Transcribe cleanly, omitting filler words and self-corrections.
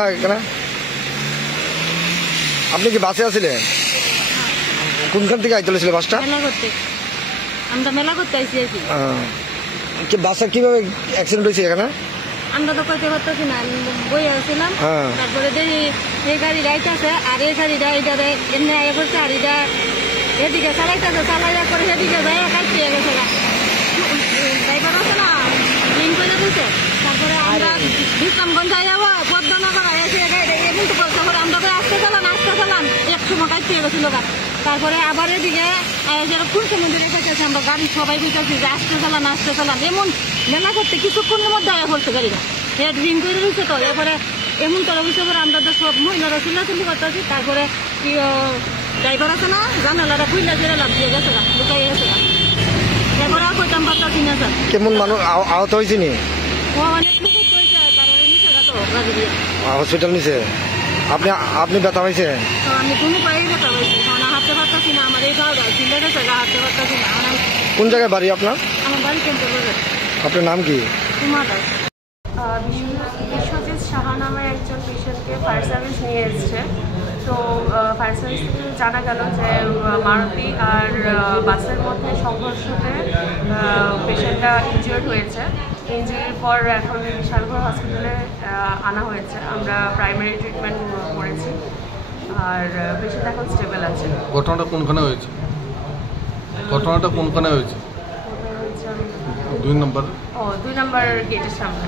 আপনারা এখানে আপনি কি বাসে আসছিলেন? কোনখান থেকে আইতে ছিল বাসটা? আমরা মেলা করতে আইছি আর কি বাসটা কিভাবে অ্যাক্সিডেন্ট হয়েছে এখানে? আমরা তো কইতে পারতেছি না, বই আসছিলাম। তারপরে দেখি এই গাড়ি যাইতেছে আর এই গাড়িটা এইটারে এমনি আগে করছে আর এটা এদিকে চালাইতেছে, চালাইয়া করে সেদিকে যাই কাটিয়ে গেছে। ড্রাইভার আছে না লিঙ্ক করে দিচ্ছে। তারপরে আমরা বিশ্রামগঞ্জ যাই যাবো পদ্মনগর এসে এমন তো করতে করে আমরা আসতে চালাম এক সময় কাটিয়ে গেছিল। তারপরে আবার এদিকে কোন সময় রেখেছে আমরা গাড়ি সবাই বুঝতেছি যে আসতে চালান এমন মেলা করতে কিছুক্ষণের মধ্যে আয়া পড়ছে গাড়িটা ড্রিম করে দিচ্ছে। তো এরপরে এমন করে বুঝতে পারে আমরা তো সব মহিলারা চিল্লাচিল্লি করতেছি। তারপরে কি ড্রাইভার আছে না জানালাটা খুইলা ফিরে লাভ দিয়ে গেছে লুকাই গেছে। এরপরে আর কইতাম পারতাছি না স্যার। কেমন মানুষ আহত হয়েছে নি? অনেক লোক হয়েছে, কারণ নিচে তো গাড়ি দিয়ে হসপিটাল নিচে। আপনি ব্যথা পাইছে? আমি কোনো পাই ব্যথা পাইছি, কারণ হাঁটতে পারতাছি না। আমার এই গাড়ি চিল্লে গেছে, হাঁটতে পারতাছি না। কোন জায়গায় বাড়ি আপনার? আমার বাড়ি কেন্দ্র বাজার। আপনার নাম কি? উমা দাস। বিশ্বজিৎ সাহা নামের একজন পেশেন্টকে ফায়ার সার্ভিস নিয়ে এসছে। তো ফায়ার সার্ভিস থেকে জানা গেল যে মারুতি আর বাসের মধ্যে সংঘর্ষতে পেশেন্টটা ইনজিওর্ড হয়েছে। ইনজিওরির পর এখন শালগড় হসপিটালে আনা হয়েছে। আমরা প্রাইমারি ট্রিটমেন্ট করেছি আর পেশেন্ট এখন স্টেবল আছে। ঘটনাটা কোনখানে হয়েছে? 2 নম্বর ও 2 নম্বর গেটের সামনে।